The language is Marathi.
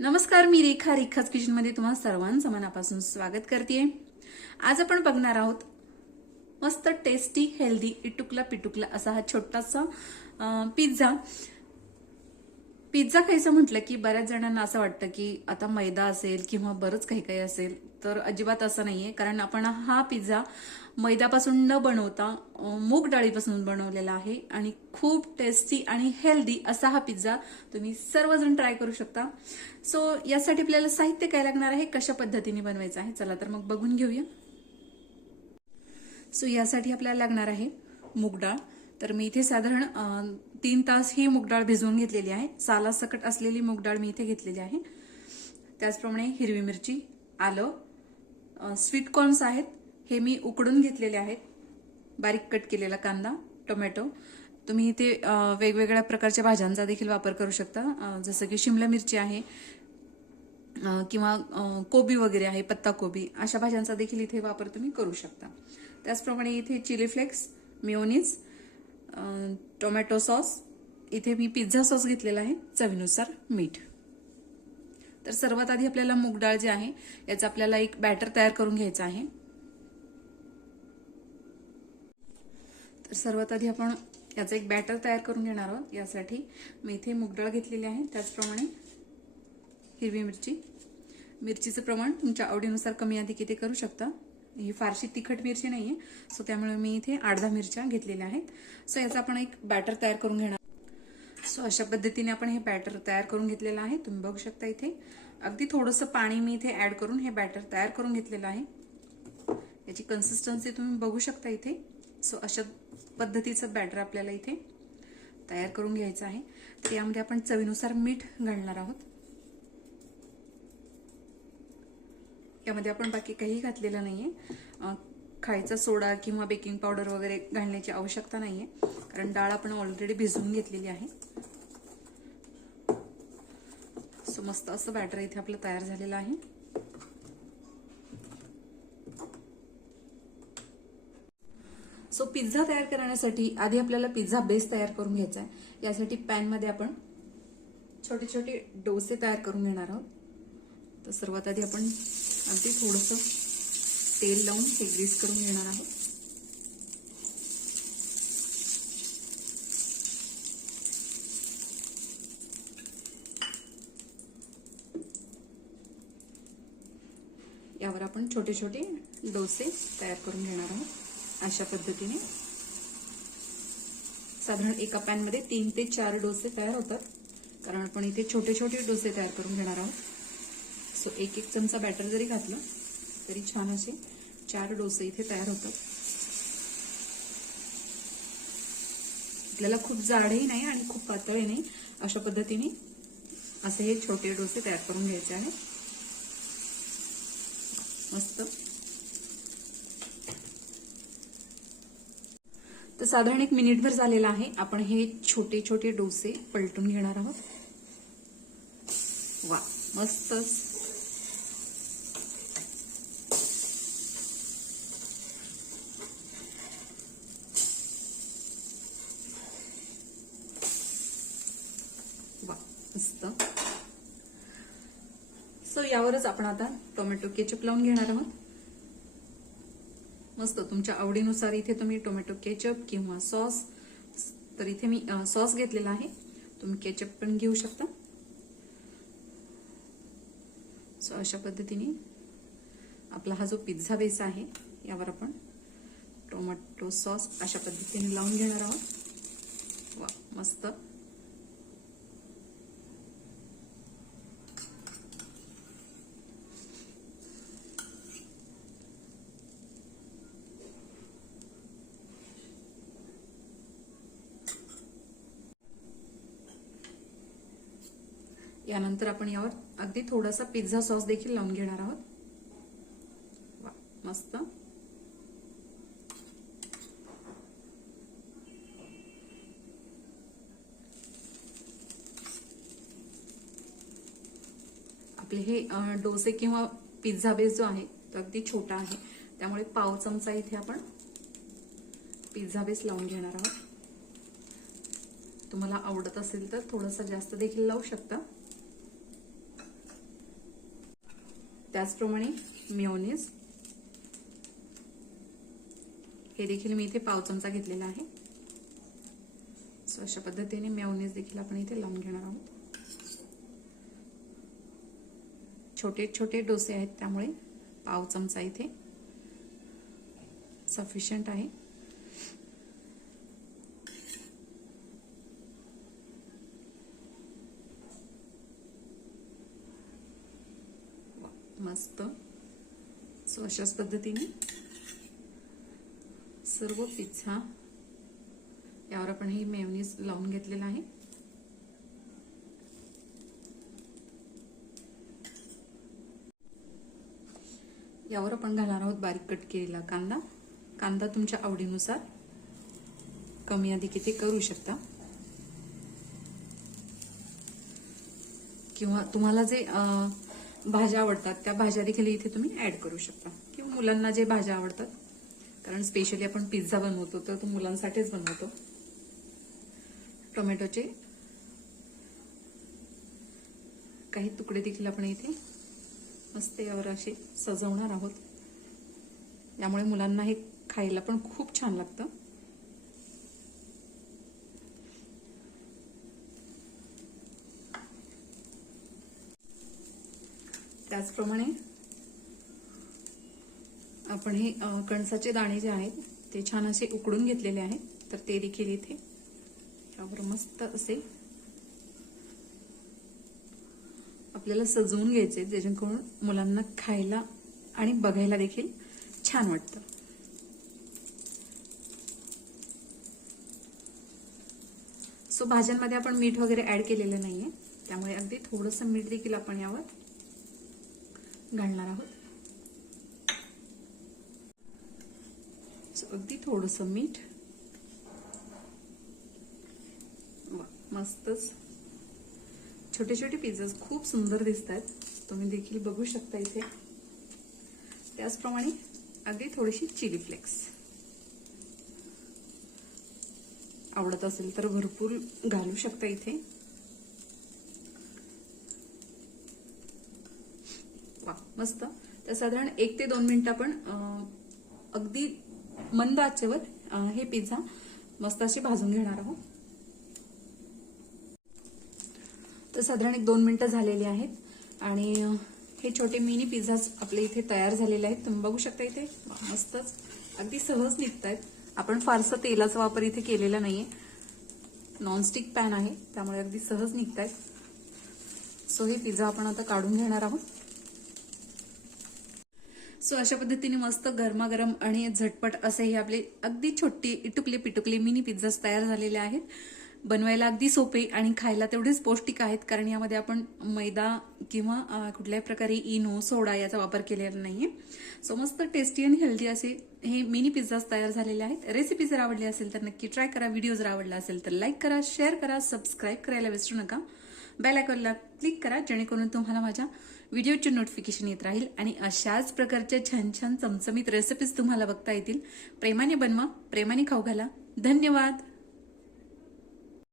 नमस्कार मी रेखा रेखाच किचनमध्ये तुम्हा सर्वांचं मनापासून स्वागत करते आज आपण बघणार आहोत मस्त टेस्टी हेल्दी इटुकला पिटुकला असा हा छोटासा पिझ्झा पिझ्झा खायचं म्हटलं की बऱ्याच जणांना असं वाटतं की आता मैदा असेल किंवा बरंच काही काही असेल तर अजिबात असं नाहीये. कारण आपण हा पिझ्झा मैद्यापासून न बनवता मूग डाळीपासून बनवलेला आहे आणि खूप टेस्टी आणि हेल्दी असा हा पिझ्झा तुम्ही सर्वजण ट्राय करू शकता. सो यासाठी आपल्याला साहित्य काय लागणार आहे कशा पद्धतीने बनवायचं आहे चला तर मग बघून घेऊया. सो यासाठी आपल्याला लागणार आहे मूग डाळ. तर मी इथे साधारण तीन तास ही मूग डाळ भिजवून घेतलेली आहे. सालासकट असलेली मूग डाळ मी इथे घेतलेली आहे. त्याचप्रमाणे हिरवी मिरची आलं स्वीट कॉर्न्स आहेत. हे मी उकडून घेतलेले आहेत. बारीक कट केलेला कांदा टोमॅटो. तुम्ही इथे वेगवेगळ्या प्रकारच्या भाज्यांचा देखील वापर करू शकता. जसं की शिमला मिरची आहे किंवा कोबी वगैरे आहे पत्ता कोबी. अशा भाज्यांचा देखील इथे वापर तुम्ही करू शकता. त्याचप्रमाणे इथे chilli flakes mayonnaise tomato sauce. इथे मी पिझ्झा सॉस घेतलेला आहे चवीनुसार मीठ. तर सर्वात आधी आपल्याला मूग डाळ जी आहे याचं आपल्याला एक बॅटर तयार करून घ्यायचं आहे. तर सर्वात आधी आपण याचं एक बॅटर तयार करून घेणार आहोत. यासाठी मी इथे मूग डाळ घेतलेली आहे त्याचप्रमाणे हिरवी मिरची. मिरचीचं प्रमाण तुमच्या आवडीनुसार कमी अधिक इथे करू शकता. ही फारशी तिखट मिरची नाहीये. सो त्यामुळे मी इथे आठ दहा मिरच्या घेतलेल्या आहेत. सो याचा आपण एक बॅटर तयार करून घेणार. सो अशा पद्धतीने आपण हे बॅटर तयार करून घेतलेलं आहे. तुम्ही बघू शकता इथे. अगदी थोडंसं पाणी मी इथे ऍड करून हे बॅटर तयार करून घेतलेलं आहे. याची कन्सिस्टन्सी तुम्ही बघू शकता इथे. सो अशा पद्धतीचं बॅटर आपल्याला इथे तयार करून घ्यायचं आहे. त्यामध्ये आपण चवीनुसार मीठ घालणार आहोत. यामध्ये आपण बाकी काही घातलेलं नाही आहे खायचा सोडा किंवा बेकिंग पावडर वगैरे घालण्याची आवश्यकता नाहीये. कारण डाळ आपण ऑलरेडी भिजवून घेतलेली आहे. सो मस्त असं बॅटर इथे आपलं तयार झालेलं आहे. सो पिझ्झा तयार करण्यासाठी आधी आपल्याला पिझ्झा बेस तयार करून घ्यायचा आहे. यासाठी पॅनमध्ये आपण छोटे छोटे डोसे तयार करून घेणार आहोत. तर सर्वात आधी आपण अगदी थोडंसं तेल लावून हे ग्रीस करून घेणार आहोत. यावर आपण छोटे छोटे डोसे तयार करून घेणार आहोत अशा पद्धतीने. साधारण एका पॅनमध्ये तीन ते चार डोसे तयार होतात. कारण आपण इथे छोटे छोटे डोसे तयार करून घेणार आहोत. सो एक एक चमचा बॅटर जरी घातलं तरी छान असे चार डोसे इथे तयार होतात. आपल्याला खूप जाडही नाही आणि खूप पातळही नाही अशा पद्धतीने असे हे छोटे डोसे तयार करून घ्यायचे आहेत मस्त. तर साधारण एक मिनिटभर झालेला आहे. आपण हे छोटे छोटे डोसे पलटून घेणार आहोत. वा मस्त वा मस्त सो यावरच आपण आता टोमॅटो केचप लावून घेणार आहोत. मस्त तुमच्या आवडीनुसार इथे तुम्ही टोमॅटो केचप किंवा सॉस तर इथे मी सॉस घेतलेला आहे. तुम्ही केचप पण घेऊ शकता. सो अशा पद्धतीने आपला हा जो पिझ्झा बेस आहे यावर आपण टोमॅटो सॉस अशा पद्धतीने लावून घेणार आहोत. वा मस्त. यानंतर आपण यावर अगदी थोडासा पिझ्झा सॉस देखील लावून घेणार आहोत. मस्त. आपले हे डोसे किंवा पिझ्झा बेस जो आहे तो अगदी छोटा आहे. त्यामुळे पाव चमचा इथे आपण पिझ्झा बेस लावून घेणार आहोत. तुम्हाला आवडत असेल तर थोडंसं जास्त देखील लावू शकता. त्याचप्रमाणे मिओनीज हे देखील मी इथे पाव चमचा घेतलेला आहे. सो अशा पद्धतीने मेवनीज देखील आपण इथे लावून घेणार आहोत. छोटे छोटे डोसे आहेत त्यामुळे पाव चमचा इथे सफिशियंट आहे. मस्त. सो अशाच पद्धतीने सर्व पिझ्झा यावर आपण ही मेवनीस लावून घेतलेला आहे. यावर आपण घालणार आहोत बारीक कट केलेला कांदा. कांदा तुमच्या आवडीनुसार कमी आधी किती करू शकता. किंवा तुम्हाला जे भाज्या आवडतात त्या भाज्या देखील इथे तुम्ही ऍड करू शकता. किंवा मुलांना जे भाज्या आवडतात कारण स्पेशली आपण पिझ्झा बनवतो तर तो मुलांसाठीच बनवतो. टोमॅटोचे काही तुकडे देखील आपण इथे मस्त यावर असे सजवणार आहोत. यामुळे मुलांना हे खायला पण खूप छान लागतं. त्याचप्रमाणे आपण हे कणसाचे दाणे जे आहेत ते छान असे उकडून घेतलेले आहेत. तर ते देखील इथे यावर मस्त असे आपल्याला सजवून घ्यायचे जेणेकरून मुलांना खायला आणि बघायला देखील छान वाटतं. सो भाज्यांमध्ये आपण मीठ वगैरे ऍड केलेलं नाहीये. त्यामुळे अगदी थोडंसं मीठ देखील आपण यावर घालणार आहोत. अगदी थोडस मीठ. वा, मस्तच. छोटे छोटे पिझ्झाज खूप सुंदर दिसत आहेत तुम्ही देखील बघू शकता इथे. त्याचप्रमाणे अगदी थोडीशी चिली फ्लेक्स आवडत असेल तर भरपूर घालू शकता इथे वा मस्त. तर साधारण एक ते दोन मिनिटं आपण अगदी मंद आचेवर हे पिझ्झा मस्त असे भाजून घेणार आहोत. तर साधारण एक दोन मिनिटं झालेली आहेत. आणि हे छोटे मिनी पिझ्झाज आपले इथे तयार झालेले आहेत. तुम्ही बघू शकता इथे मस्तच. अगदी सहज निघत आहेत आपण फारसं तेलाचा वापर इथे केलेला नाहीये. नॉनस्टिक पॅन आहे त्यामुळे अगदी सहज निघत आहेत सो हे पिझ्झा आपण आता काढून घेणार आहोत. सो अशा पद्धतीने मस्त गरमागरम आणि झटपट असे हे आपले अगदी छोटे इटुकले पिटुकले मिनी पिझ्झास तयार झालेले आहेत. बनवायला अगदी सोपे आणि खायला तेवढेच पौष्टिक आहेत कारण यामध्ये आपण मैदा किंवा कुठल्याही प्रकारे इनो सोडा याचा वापर केलेला नाहीये. सो मस्त टेस्टी आणि हेल्दी असे हे मिनी पिझ्झास तयार झालेले आहेत. रेसिपी जर आवडली असेल तर नक्की ट्राय करा. व्हिडिओ जर आवडला असेल तर लाईक करा शेअर करा सबस्क्राईब करायला विसरू नका. बेल आयकॉनला क्लिक करा जेणेकरून तुम्हाला माझ्या व्हिडिओचे नोटिफिकेशन येत राहील आणि अशाच प्रकारच्या छान छान चमचमीत रेसिपीज तुम्हाला बघता येतील. प्रेमाने बनवा प्रेमाने खाऊ घाला. धन्यवाद.